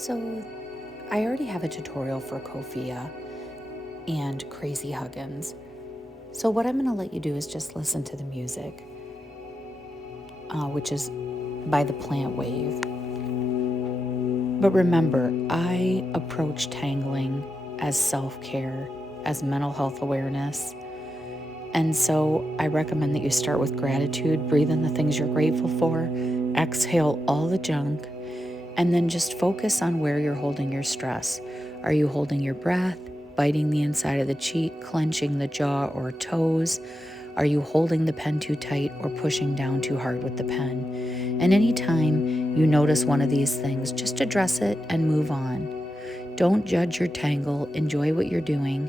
So I already have a tutorial for coofia and crazy Huggins. So what I'm going to let you do is just listen to the music, which is by the plant wave. But remember, I approach tangling as self-care, as mental health awareness. And so I recommend that you start with gratitude, breathe in the things you're grateful for, exhale all the junk, and then just focus on where you're holding your stress. Are you holding your breath, biting the inside of the cheek, clenching the jaw or toes? Are you holding the pen too tight or pushing down too hard with the pen? And anytime you notice one of these things, just address it and move on. Don't judge your tangle, enjoy what you're doing,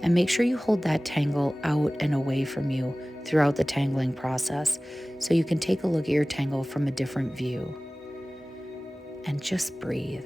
and make sure you hold that tangle out and away from you throughout the tangling process so you can take a look at your tangle from a different view. And just breathe.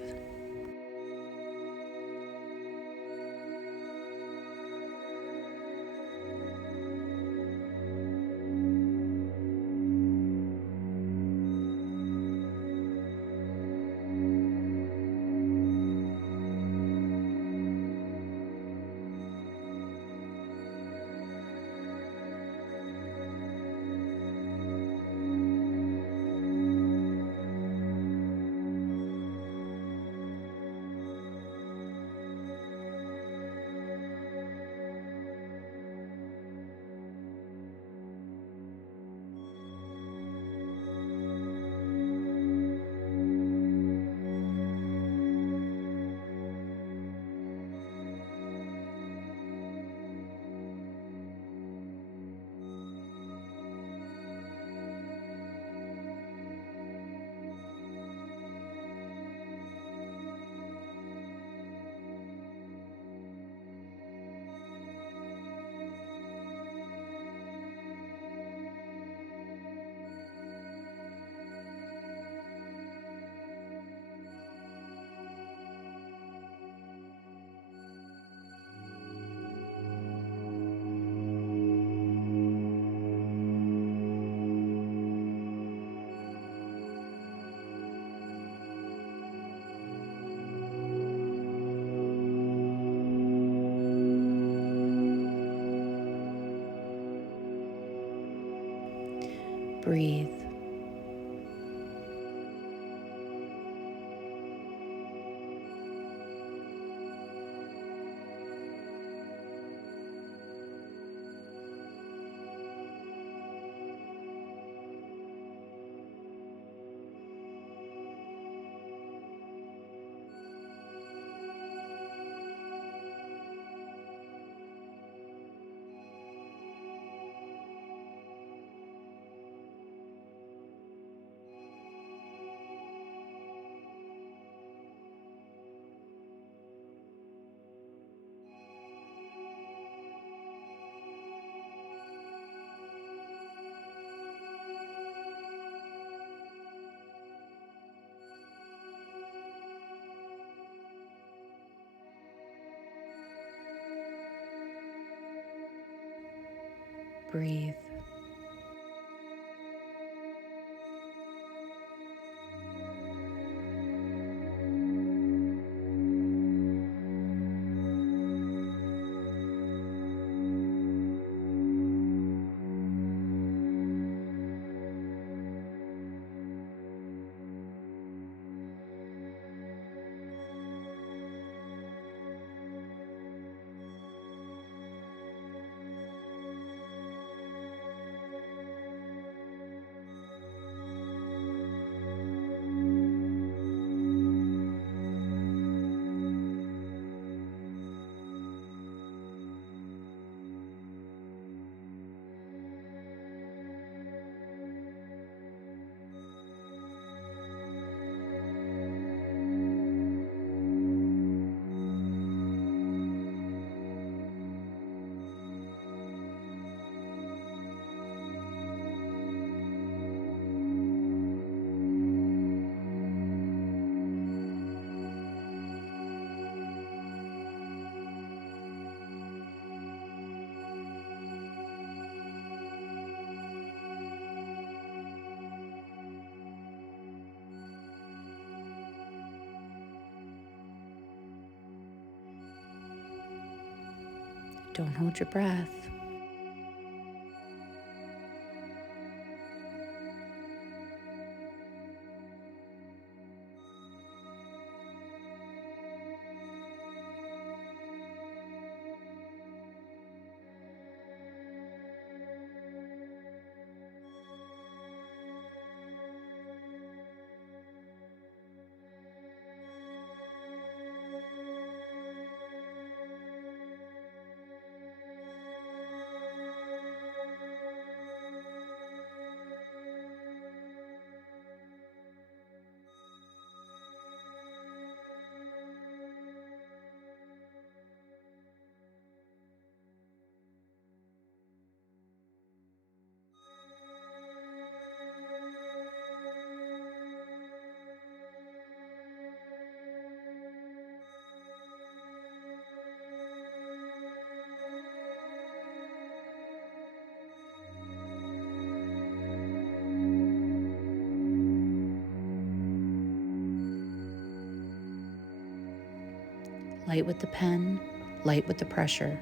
Breathe. Breathe. Don't hold your breath. Light with the pen, light with the pressure.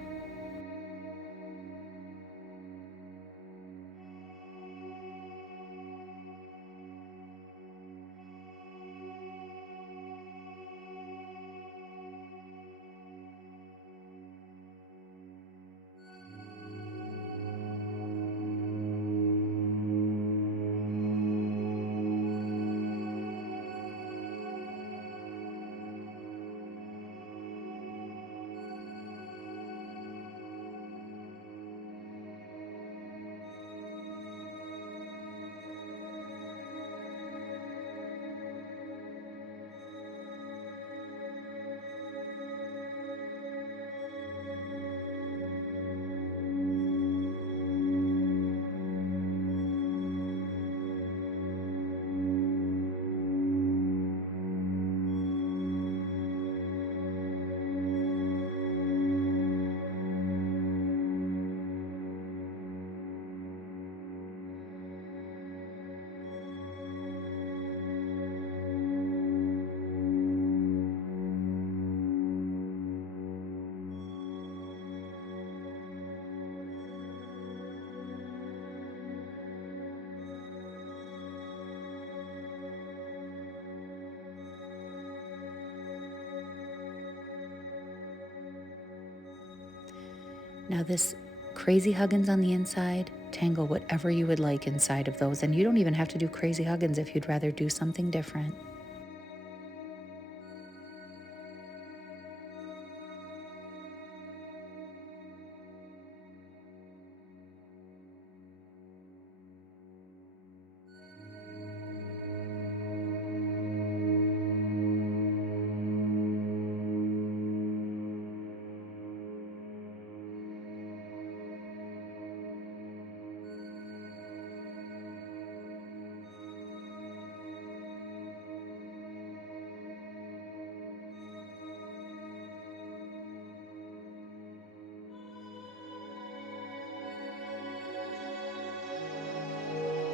Now this crazy Huggins on the inside, tangle whatever you would like inside of those. And you don't even have to do crazy Huggins if you'd rather do something different.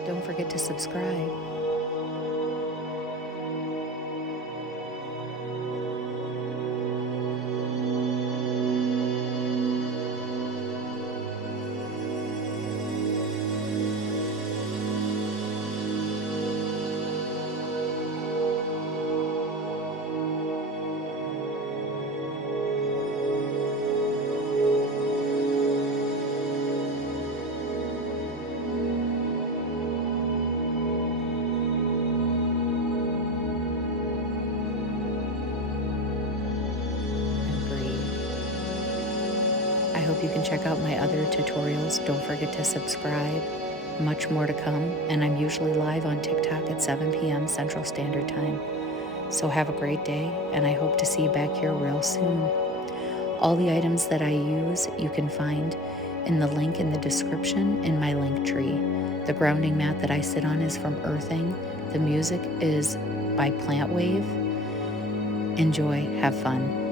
Don't forget to subscribe. I hope you can check out my other tutorials. Don't forget to subscribe. Much more to come, and I'm usually live on TikTok at 7 p.m. Central Standard Time. So have a great day, and I hope to see you back here real soon. All the items that I use you can find in the link in the description in my link tree. The grounding mat that I sit on is from Earthing. The music is by Plant Wave. Enjoy, have fun.